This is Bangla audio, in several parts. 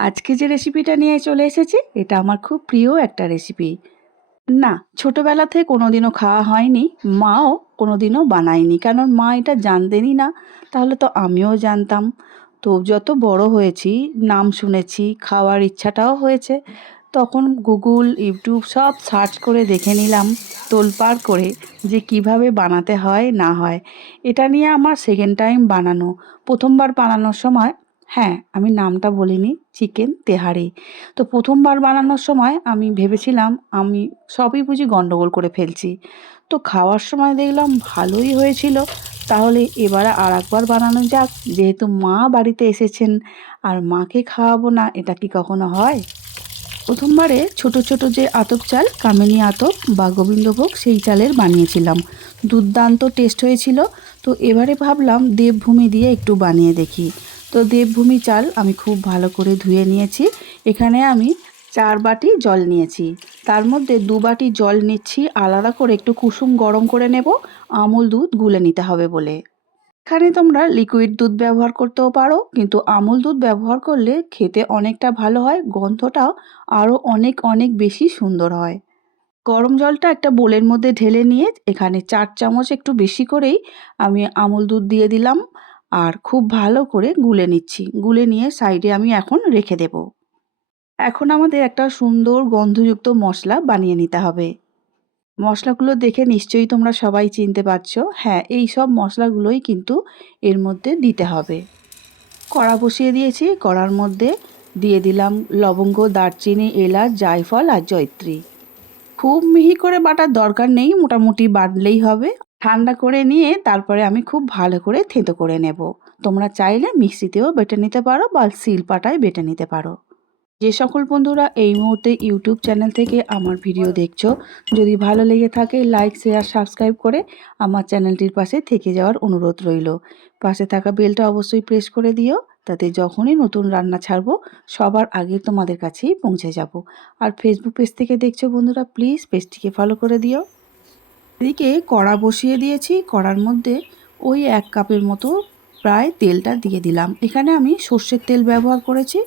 আজকে যে রেসিপিটা নিয়ে চলে এসেছি, এটা আমার খুব প্রিয় একটা রেসিপি না ছোটোবেলাতে কোনোদিনও খাওয়া হয়নি, মাও কোনোদিনও বানায়নি। কারণ মা এটা জানতেনই না, তাহলে তো আমিও জানতাম। তো যত বড় হয়েছি, নাম শুনেছি, খাওয়ার ইচ্ছাটাও হয়েছে, তখন গুগল, ইউটিউব সব সার্চ করে দেখে নিলাম, তোলপাড় করে যে কীভাবে বানাতে হয়, না হয়। এটা নিয়ে আমার সেকেন্ড টাইম বানানো। প্রথমবার বানানোর সময় হ্যাঁ আমি নামটা বলিনি, চিকেন তেহারি। তো প্রথমবার বানানোর সময় আমি ভেবেছিলাম আমি সবই বুঝি গন্ডগোল করে ফেলছি। তো খাওয়ার সময় দেখলাম ভালোই হয়েছিল। তাহলে এবারে আর একবার বানানো যাক। যেহেতু মা বাড়িতে এসেছেন, আর মাকে খাওয়াবো না, এটা কি কখনো হয়? প্রথমবারে ছোট ছোট যে আতপ চাল, কামিনী আতপ বা গোবিন্দভোগ, সেই চালের বানিয়েছিলাম। দুর্দান্ত টেস্ট হয়েছিল। তো এবারে ভাবলাম দেবভূমি দিয়ে একটু বানিয়ে দেখি। তো দেবভূমি চাল আমি খুব ভালো করে ধুয়ে নিয়েছি। এখানে আমি চার বাটি জল নিয়েছি। তার মধ্যে দু বাটি জল নিচ্ছি, আলাদা করে একটু কুসুম গরম করে নেব, আমুল দুধ গুলে নিতে হবে বলে। এখানে তোমরা লিকুইড দুধ ব্যবহার করতেও পারো, কিন্তু আমুল দুধ ব্যবহার করলে খেতে অনেকটা ভালো হয়, গন্ধটাও আরও অনেক অনেক বেশি সুন্দর হয়। গরম জলটা একটা বোলের মধ্যে ঢেলে নিয়ে এখানে চার চামচ একটু বেশি করেই আমি আমুল দুধ দিয়ে দিলাম। আর খুব ভালো করে গুলে নিচ্ছি। গুলে নিয়ে সাইডে আমি এখন রেখে দেব। এখন আমাদের একটা সুন্দর গন্ধযুক্ত মশলা বানিয়ে নিতে হবে। মশলাগুলো দেখে নিশ্চয়ই তোমরা সবাই চিনতে পারছ। হ্যাঁ এই সব মশলাগুলোই কিন্তু এর মধ্যে দিতে হবে। কড়া বসিয়ে দিয়েছি। কড়ার মধ্যে দিয়ে দিলাম লবঙ্গ, দারচিনি, এলাচ, জায়ফল আর জয়ত্রী। খুব মিহি করে বাটার দরকার নেই, মোটামুটি বাটলেই হবে। ঠান্ডা করে নিয়ে তারপরে আমি খুব ভালো করে থেঁতো করে নেব। তোমরা চাইলে মিক্সিতেও বেটে নিতে পারো বা শিল পাটায় বেটে নিতে পারো। যে সকল বন্ধুরা এই মুহূর্তে ইউটিউব চ্যানেল থেকে আমার ভিডিও দেখছ, যদি ভালো লেগে থাকে লাইক, শেয়ার, সাবস্ক্রাইব করে আমার চ্যানেলটির পাশে থেকে যাওয়ার অনুরোধ রইল। পাশে থাকা বেলটা অবশ্যই প্রেস করে দিও, তাতে যখনই নতুন রান্না ছাড়বো, সবার আগে তোমাদের কাছেই পৌঁছে যাব। আর ফেসবুক পেজ থেকে দেখছ বন্ধুরা প্লিজ পেজটিকে ফলো করে দিও। এদিকে কড়া বসিয়ে দিয়েছি, কড়ার মধ্যে ওই এক কাপের মতো প্রায় তেলটা দিয়ে দিলাম। এখানে আমি সর্ষের তেল ব্যবহার করেছি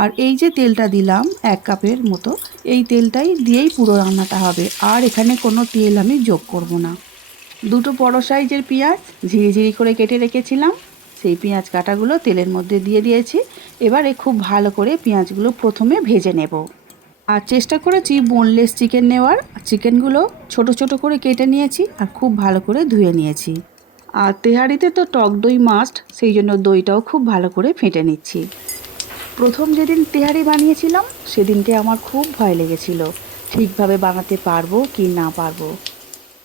আর এই যে তেলটা দিলাম এক কাপের মতো, এই তেলটাই দিয়েই পুরো রান্নাটা হবে। আর এখানে কোনো তেল আমি যোগ করব না। দুটো বড় সাইজের পেঁয়াজ ঝিরিঝিরি করে কেটে রেখেছিলাম, সেই পেঁয়াজ কাটাগুলো তেলের মধ্যে দিয়ে দিয়েছি। এবারে খুব ভালো করে পেঁয়াজগুলো প্রথমে ভেজে নেব। আর চেষ্টা করেছি বোনলেস চিকেন নেওয়ার। চিকেনগুলো ছোট ছোট করে কেটে নিয়েছি আর খুব ভালো করে ধুয়ে নিয়েছি। আর তেহারিতে তো টক দই মাস্ট সেই জন্য দইটাও খুব ভালো করে ফেটে নিচ্ছি। প্রথম যেদিন তেহারি বানিয়েছিলাম, সেদিনকে আমার খুব ভয় লেগেছিল, ঠিকভাবে বানাতে পারব কি না পারব,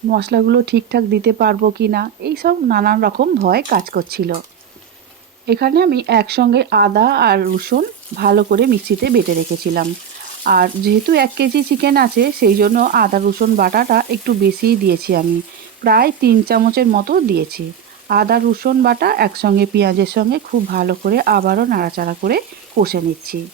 মশলাগুলো ঠিকঠাক দিতে পারব কি না, এই সব নানান রকম ভয় কাজ করছিল। এখানে আমি একসঙ্গে আদা আর রসুন ভালো করে মিক্সিতে বেটে রেখেছিলাম। আর যেহেতু এক কেজি চিকেন আছে, সেই জন্য আদা, রসুন, বাটাটা একটু বেশিই দিয়েছি আমি। প্রায় তিন চামচের মতো দিয়েছি। আদা, রসুন, বাটা একসঙ্গে পেঁয়াজের সঙ্গে খুব ভালো করে আবারও নাড়াচাড়া করে কষে নিচ্ছি।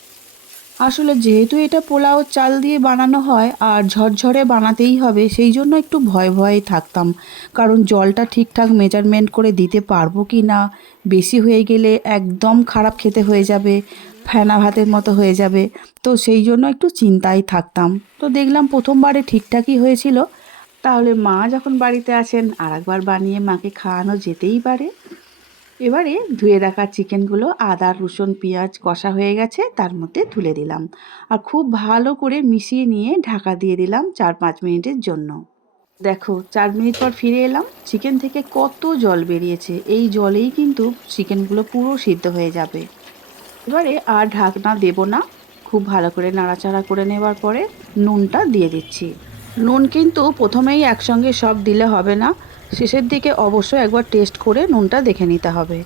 আসলে যেহেতু এটা পোলাও চাল দিয়ে বানানো হয় আর ঝরঝরে বানাতেই হবে, সেই জন্য একটু ভয় ভয়ে থাকতাম। কারণ জলটা ঠিকঠাক মেজারমেন্ট করে দিতে পারব কি না বেশি হয়ে গেলে একদম খারাপ খেতে হয়ে যাবে। ফেনা ভাতের মতো হয়ে যাবে। তো সেই জন্য একটু চিন্তায় থাকতাম। তো দেখলাম প্রথমবারে ঠিকঠাকই হয়েছিল। তাহলে মা যখন বাড়িতে আছেন আর একবার বানিয়ে মাকে খাওয়ানো যেতেই পারে। এবারে ধুয়ে রাখা চিকেনগুলো আদা, রসুন, পেঁয়াজ কষা হয়ে গেছে, তার মধ্যে তুলে দিলাম। আর খুব ভালো করে মিশিয়ে নিয়ে ঢাকা দিয়ে দিলাম চার পাঁচ মিনিটের জন্য। দেখো, চার মিনিট পর ফিরে এলাম। চিকেন থেকে কত জল বেরিয়েছে। এই জলেই কিন্তু চিকেনগুলো পুরো সিদ্ধ হয়ে যাবে। এবারে আর ঢাকনা দেব না। খুব ভালো করে নাড়াচাড়া করে নেবার পরে নুনটা দিয়ে দিচ্ছি। নুন কিন্তু প্রথমেই একসঙ্গে সব দিলে হবে না। শেষের দিকে অবশ্যই একবার টেস্ট করে নুনটা দেখে নিতে হবে।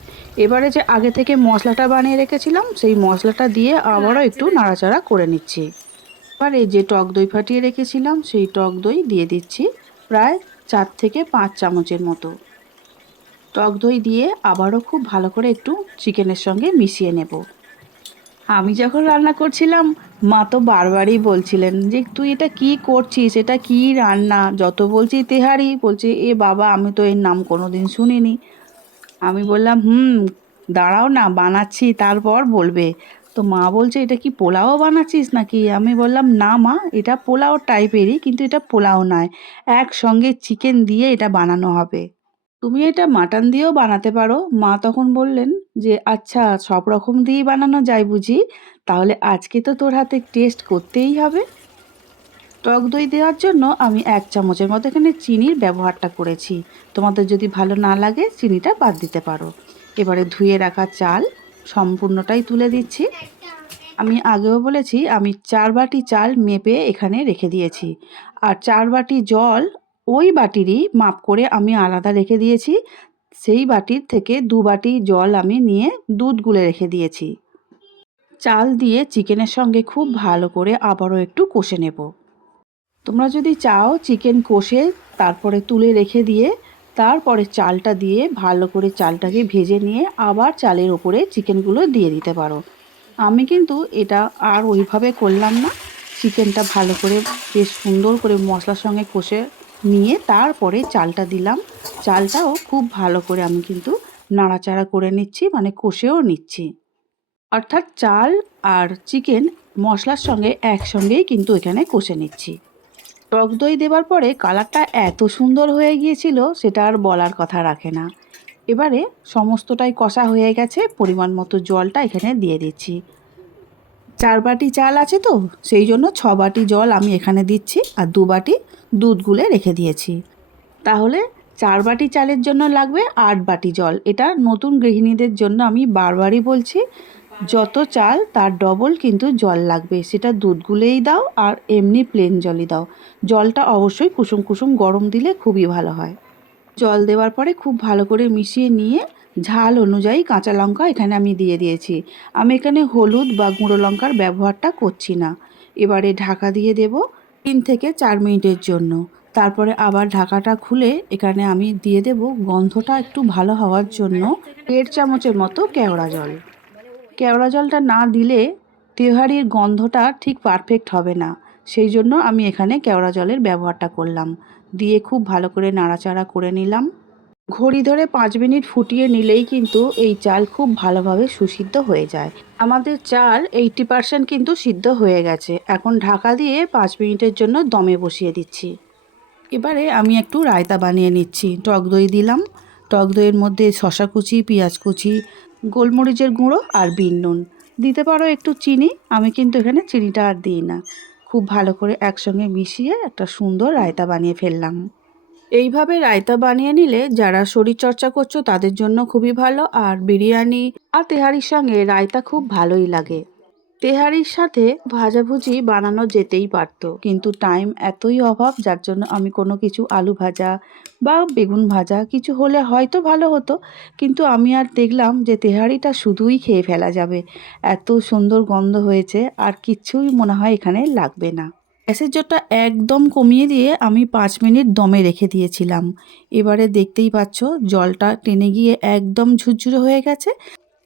এবারে যে আগে থেকে মশলাটা বানিয়ে রেখেছিলাম, সেই মশলাটা দিয়ে আবারও একটু নাড়াচাড়া করে নিচ্ছি। এবারে যে টক দই ফাটিয়ে রেখেছিলাম, সেই টক দই দিয়ে দিচ্ছি প্রায় চার থেকে পাঁচ চামচের মতো। টক দই দিয়ে আবারও খুব ভালো করে একটু চিকেনের সঙ্গে মিশিয়ে নেব। আমি যখন রান্না করছিলাম, মা তো বারবারই বলছিলেন যে, তুই এটা কি করছিস? এটা কি রান্না? যত বলছি তেহারি, বলছে, এ বাবা, আমি তো এর নাম কোনো দিন শুনিনি। আমি বললাম, হুম, দাঁড়াও না, বানাচ্ছি, তারপর বলবে। তো মা বলছে, এটা কি পোলাও বানাচ্ছিস নাকি? আমি বললাম, না মা, এটা পোলাও টাইপেরই কিন্তু এটা পোলাও নয়। একসঙ্গে চিকেন দিয়ে এটা বানানো হবে। তুমি এটা মাটন দিয়েও বানাতে পারো। মা তখন বললেন যে আচ্ছা সব রকম দিয়েই বানানো যায় বুঝি। তাহলে আজকে তো তোর হাতে টেস্ট করতেই হবে। টক দই দেওয়ার জন্য আমি এক চামচের মতো এখানে চিনির ব্যবহারটা করেছি। তোমাদের যদি ভালো না লাগে, চিনিটা বাদ দিতে পারো। এবারে ধুয়ে রাখা চাল সম্পূর্ণটাই তুলে দিচ্ছি। আমি আগেও বলেছি, আমি চার বাটি চাল মেপে এখানে রেখে দিয়েছি। আর চার বাটি জল ওই বাটিরই মাপ করে আমি আলাদা রেখে দিয়েছি। সেই বাটির থেকে দু বাটি জল আমি নিয়ে দুধ গুলে রেখে দিয়েছি। চাল দিয়ে চিকেনের সঙ্গে খুব ভালো করে আবারও একটু কষে নেব। তোমরা যদি চাও চিকেন কষে তারপরে তুলে রেখে দিয়ে তারপরে চালটা দিয়ে ভালো করে চালটাকে ভেজে নিয়ে আবার চালের ওপরে চিকেনগুলো দিয়ে দিতে পারো। আমি কিন্তু এটা আর ওইভাবে করলাম না। চিকেনটা ভালো করে বেশ সুন্দর করে মশলার সঙ্গে কষে নিয়ে তারপরে চালটা দিলাম। চালটাও খুব ভালো করে আমি কিন্তু নাড়াচাড়া করে নিচ্ছি মানে কষেও নিচ্ছি। অর্থাৎ চাল আর চিকেন মশলার সঙ্গে একসঙ্গেই কিন্তু এখানে কষে নিচ্ছি। টক দই দেওয়ার পরে কালারটা এত সুন্দর হয়ে গিয়েছিল, সেটা আর বলার কথা রাখে না। এবারে সমস্তটাই কষা হয়ে গেছে, পরিমাণ মতো জলটা এখানে দিয়ে দিচ্ছি। চার বাটি চাল আছে তো, সেই জন্য ছ বাটি জল আমি এখানে দিচ্ছি, আর দু বাটি দুধ গুলে রেখে দিয়েছি। তাহলে চার বাটি চালের জন্য লাগবে আট বাটি জল। এটা নতুন গৃহিণীদের জন্য আমি বারবারই বলছি, যত চাল তার ডবল কিন্তু জল লাগবে। সেটা দুধ গুলেই দাও আর এমনি প্লেন জলই দাও। জলটা অবশ্যই কুসুম কুসুম গরম দিলে খুবই ভালো হয়। জল দেওয়ার পরে খুব ভালো করে মিশিয়ে নিয়ে ঝাল অনুযায়ী কাঁচা লঙ্কা এখানে আমি দিয়ে দিয়েছি। আমি এখানে হলুদ বা গুঁড়ো লঙ্কার ব্যবহারটা করছি না। এবারে ঢাকা দিয়ে দেব। তিন থেকে চার মিনিটের জন্য। তারপরে আবার ঢাকাটা খুলে এখানে আমি দিয়ে দেব গন্ধটা একটু ভালো হওয়ার জন্য দেড় চামচের মতো কেওড়া জল। কেওড়া জলটা না দিলে তেহারির গন্ধটা ঠিক পারফেক্ট হবে না। সেই জন্য আমি এখানে কেওড়া জলের ব্যবহারটা করলাম। দিয়ে খুব ভালো করে নাড়াচাড়া করে নিলাম। ঘড়ি ধরে পাঁচ মিনিট ফুটিয়ে নিলেই কিন্তু এই চাল খুব ভালোভাবে সুসিদ্ধ হয়ে যায়। আমাদের চাল এইটি পার্সেন্ট কিন্তু সিদ্ধ হয়ে গেছে। এখন ঢাকা দিয়ে পাঁচ মিনিটের জন্য দমে বসিয়ে দিচ্ছি। এবারে আমি একটু রায়তা বানিয়ে নিচ্ছি। টক দই দিলাম। টক দইয়ের মধ্যে শশা কুচি, পেঁয়াজ কুচি, গোলমরিচের গুঁড়ো আর বিন নুন। দিতে পারো একটু চিনি। আমি কিন্তু এখানে চিনিটা আর দিই না। খুব ভালো করে একসঙ্গে মিশিয়ে একটা সুন্দর রায়তা বানিয়ে ফেললাম। এইভাবে রায়তা বানিয়ে নিলে যারা শরীর চর্চা করছ তাদের জন্য খুবই ভালো, আর বিরিয়ানি আর তেহারির সঙ্গে রায়তা খুব ভালোই লাগে। তেহারির সাথে ভাজাভুজি বানানো যেতেই পারতো, কিন্তু টাইম এতই অভাব যার জন্য আমি কোনো কিছু আলু ভাজা বা বেগুন ভাজা কিছু হলে হয়তো ভালো হতো, কিন্তু আমি আর দেখলাম যে তেহারিটা শুধুই খেয়ে ফেলা যাবে। এত সুন্দর গন্ধ হয়েছে, আর কিচ্ছুই মনে হয় এখানে লাগবে না। গ্যাসের জোরটা একদম কমিয়ে দিয়ে আমি পাঁচ মিনিট দমে রেখে দিয়েছিলাম। এবারে দেখতেই পাচ্ছ, জলটা টেনে গিয়ে একদম ঝুরঝুরে হয়ে গেছে।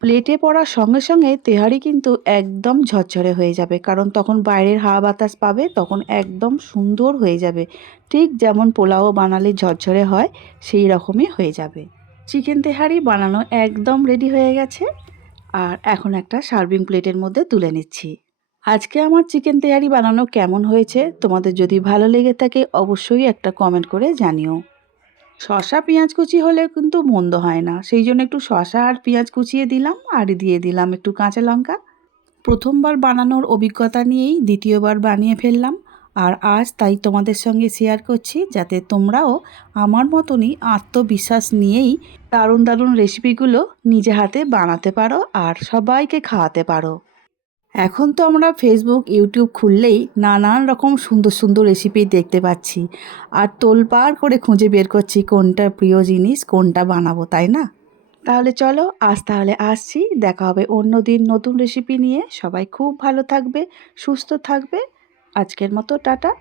প্লেটে পড়ার সঙ্গে সঙ্গে তেহারি কিন্তু একদম ঝরঝরে হয়ে যাবে, কারণ তখন বাইরের হাওয়া বাতাস পাবে, তখন একদম সুন্দর হয়ে যাবে। ঠিক যেমন পোলাও বানালে ঝরঝরে হয়, সেই রকমই হয়ে যাবে। চিকেন তেহারি বানানো একদম রেডি হয়ে গেছে। আর এখন একটা সার্ভিং প্লেটের মধ্যে তুলে নিচ্ছি। আজকে আমার চিকেন তেহারি বানানো কেমন হয়েছে তোমাদের যদি ভালো লেগে থাকে অবশ্যই একটা কমেন্ট করে জানিও। শশা পেঁয়াজ কুচি হলে কিন্তু মন্দ হয় না। সেই জন্য একটু শশা আর পেঁয়াজ কুচিয়ে দিলাম আর দিয়ে দিলাম একটু কাঁচা লঙ্কা। প্রথমবার বানানোর অভিজ্ঞতা নিয়েই দ্বিতীয়বার বানিয়ে ফেললাম। আর আজ তাই তোমাদের সঙ্গে শেয়ার করছি যাতে তোমরাও আমার মতনই আত্মবিশ্বাস নিয়েই দারুণ দারুণ রেসিপিগুলো নিজে হাতে বানাতে পারো আর সবাইকে খাওয়াতে পারো। এখন তো আমরা ফেসবুক ইউটিউব খুললেই নানান রকম সুন্দর সুন্দর রেসিপি দেখতে পাচ্ছি। আর তোলপাড় করে খুঁজে বের করছি কোনটা প্রিয় জিনিস, কোনটা বানাবো, তাই না? তাহলে চলো আজ তাহলে আসছি, দেখা হবে অন্য দিন নতুন রেসিপি নিয়ে। সবাই খুব ভালো থাকবে, সুস্থ থাকবে। আজকের মতো টাটা।